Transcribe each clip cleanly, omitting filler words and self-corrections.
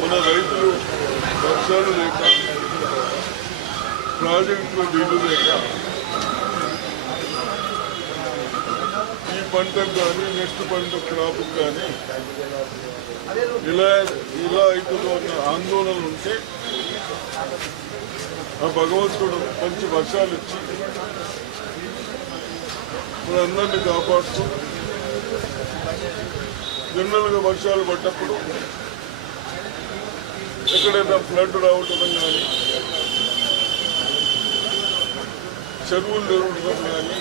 మన రైతులు వర్షాలు లేక ప్రాజెక్టులో నీళ్లు లేక ఈ పంటకు కానీ నెక్స్ట్ పంట క్రాప్ కానీ ఇలా అవుతుందో అన్న ఆందోళనలు ఉంటే ఆ భగవంతుడు మంచి వర్షాలు ఇచ్చి మనందరినీ కాపాడుతూ జనరల్గా వర్షాలు పడ్డప్పుడు ఎక్కడైనా ఫ్లడ్ రావటం కానీ చెరువులు నిలవడం కానీ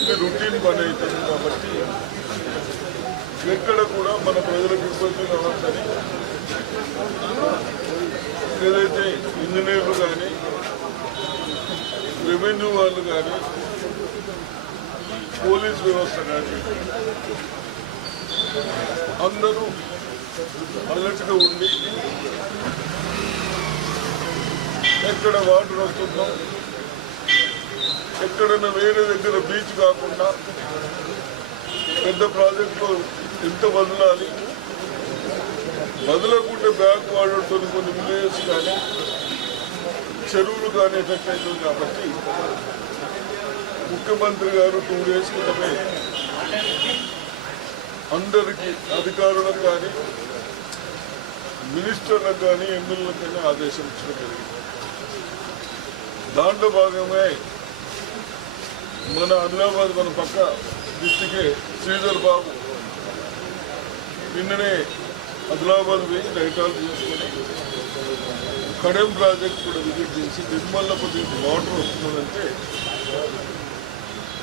ఇది రొటీన్ పని అవుతుంది కాబట్టి ఎక్కడ కూడా మన ప్రజలకు ఇబ్బంది కావచ్చని ఏదైతే ఇంజనీర్లు కానీ రెవెన్యూ వాళ్ళు కానీ పోలీస్ వ్యవస్థ కానీ అందరూ అలర్ట్గా ఉండి ఎక్కడ వాటర్ వస్తుందో ఎక్కడైనా వేరే దగ్గర బీచ్ కాకుండా పెద్ద ప్రాజెక్టులో ఎంత వదలాలి, వదలకుంటే బ్యాక్ వాడర్తో కొన్ని విలేజెస్ కానీ చెరువులు కానీ ఎఫెక్ట్ అవుతుంది కాబట్టి ముఖ్యమంత్రి గారు 2 days క్రితమే అందరికీ అధికారులకు కానీ మినిస్టర్లకు కానీ ఎమ్మెల్యేలకు కానీ ఆదేశం ఇచ్చడం జరిగింది. దాంట్లో భాగమే మన ఆదిలాబాద్ మన పక్క డిస్టికే శ్రీధర్ బాబు నిన్ననే ఆదిలాబాద్ పోయి డైటాలు చేసుకుని కడెం ప్రాజెక్ట్ కూడా విజిట్ చేసి నిర్మల్లపతి వాటర్ వస్తుందంటే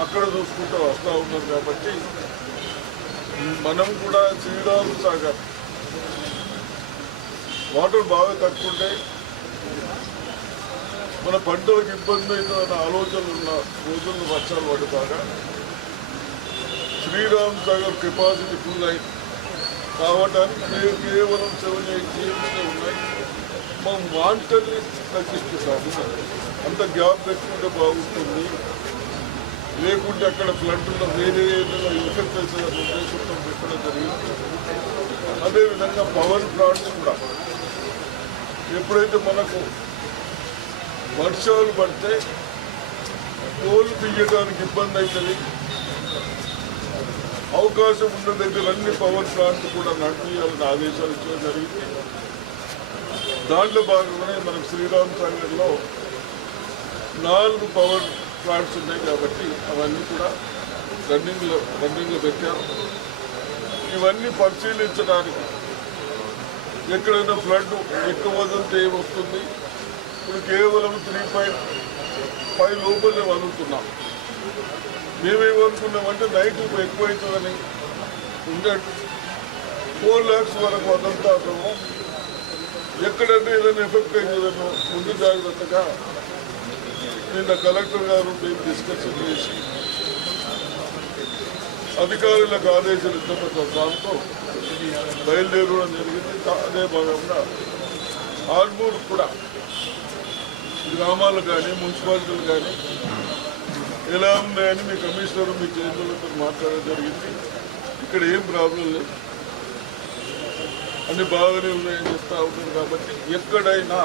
అక్కడ చూసుకుంటూ వస్తూ ఉన్నారు. కాబట్టి మనం కూడా శ్రీరామ్ సాగర్ వాటర్ బాగా తక్కువ మన పంటలకు ఇబ్బంది అవుతుందన్న ఆలోచనలు ఉన్న రోజులను వర్షాలు పడతాగా శ్రీరామ్ సాగర్ కెపాసిటీ ఫుల్ అయింది కావటానికి కేవలం 7-8 TMC ఉన్నాయి. మా వాంటర్ని తగ్గిస్తుంది. అంత గ్యాప్ పెట్టుకుంటే బాగుంటుంది, లేకుంటే అక్కడ ఫ్లడ్లో వేరే ఏరియాలో ఎఫెక్ట్ అవుతుందని ఉద్దేశంతో పెట్టడం జరిగింది. అదేవిధంగా పవర్ ప్లాంట్స్ కూడా ఎప్పుడైతే మనకు వర్షాలు పడితే కోల్ తీయడానికి ఇబ్బంది అవుతుంది, అవకాశం ఉన్న దగ్గర అన్ని పవర్ ప్లాంట్ కూడా నడిపించాలని ఆదేశాలు ఇచ్చడం జరిగింది. దాంట్లో భాగంగానే మనకు శ్రీరామ్ సాగర్లో 4 పవర్ ప్లాంట్స్ ఉన్నాయి కాబట్టి అవన్నీ కూడా రన్నింగ్లో పెట్టారు. ఇవన్నీ పరిశీలించడానికి ఎక్కడైనా ఫ్లడ్ ఎక్కువ వదిలితే ఏమొస్తుంది, ఇప్పుడు కేవలం 3.5 లోపలే వదులుతున్నాం. మేమేమనుకున్నామంటే నైట్ ఎక్కువ అవుతుందని ఉండే 4 lakhs వరకు వదులుతాము. ఎక్కడంటే ఏదైనా ఎఫెక్ట్ అయిందో ముందు జాగ్రత్తగా నిన్న కలెక్టర్ గారు మేము డిస్కషన్ చేసి అధికారులకు ఆదేశాలు ఇచ్చిన దాంతో బయలుదేరడం జరిగింది. అదే భాగంగా ఆర్మూర్ కూడా గ్రామాలు కానీ మున్సిపాలిటీలు కానీ ఎలా ఉన్నాయని మీ కమిషనర్ మీ చైర్మన్లతో మాట్లాడడం జరిగింది. ఇక్కడ ఏం ప్రాబ్లం లేదు, అన్ని బాగానే ఉన్నాయని చెప్తా ఉంటుంది. కాబట్టి ఎక్కడైనా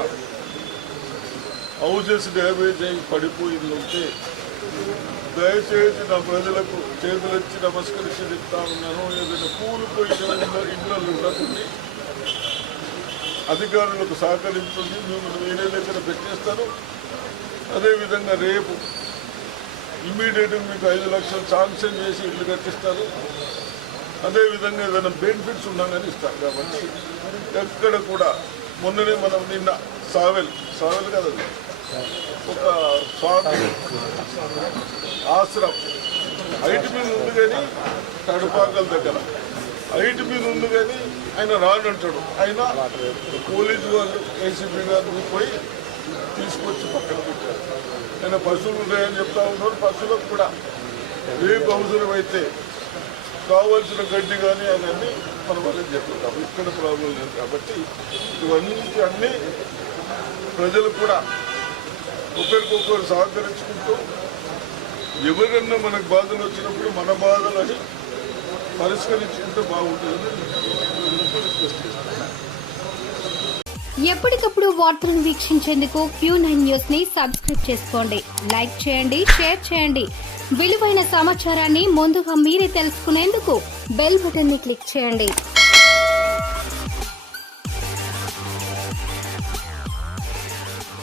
హౌజెస్ డ్యామేజ్ అయి పడిపోయింది ఉంటే దయచేసి నా ప్రజలకు చేతులెచ్చి నమస్కరించి చెప్తా ఉన్నాను. ఏదైనా కూలిపోయిన ఇంట్లో ఉండకుండా అధికారులకు సహకరించండి, మేము వేరే దగ్గర పెట్టేస్తాను. అదేవిధంగా రేపు ఇమ్మీడియట్గా మీకు 5 లక్షలు శాంక్షన్ చేసి ఇల్లు కట్టిస్తారు. అదేవిధంగా ఏదైనా బెనిఫిట్స్ ఉన్నాయని ఇస్తారు. కాబట్టి ఎక్కడ కూడా మొన్ననే మనం నిన్న సావెల్ కదా ఒక స్వామి ఆశ్రమం హైట్ మీద ఉంది కానీ తడుపాకల దగ్గర హైట్ మీద ఉంది కానీ ఆయన రానంటాడు. అయినా పోలీసు వాళ్ళు ఏసీపీ గారు పోయి తీసుకొచ్చి పక్కన పెట్టారు. ఆయన పశువులు ఉన్నాయని చెప్తా ఉన్నారు. పశువులకు కూడా రేపు అవసరమైతే కావాల్సిన గడ్డి కానీ అవన్నీ మన వాళ్ళకి చెప్తాం. ఇక్కడ ప్రాబ్లం లేదు. కాబట్టి ఇవన్నీ అన్నీ ప్రజలు కూడా ఒకరికొకరు సహకరించుకుంటూ ఎవరన్నా మనకు బాధలు వచ్చినప్పుడు మన బాధలని పరిష్కరించుకుంటే బాగుంటుందని రిక్వెస్ట్ చేస్తాను. ఎప్పటికప్పుడు వార్తలను వీక్షించేందుకు Q9 న్యూస్ ని సబ్స్క్రైబ్ చేసుకోండి, లైక్ చేయండి, షేర్ చేయండి. విలువైన సమాచారాన్ని ముందుగా మీరే తెలుసుకునేందుకు బెల్ బటన్ ని క్లిక్ చేయండి.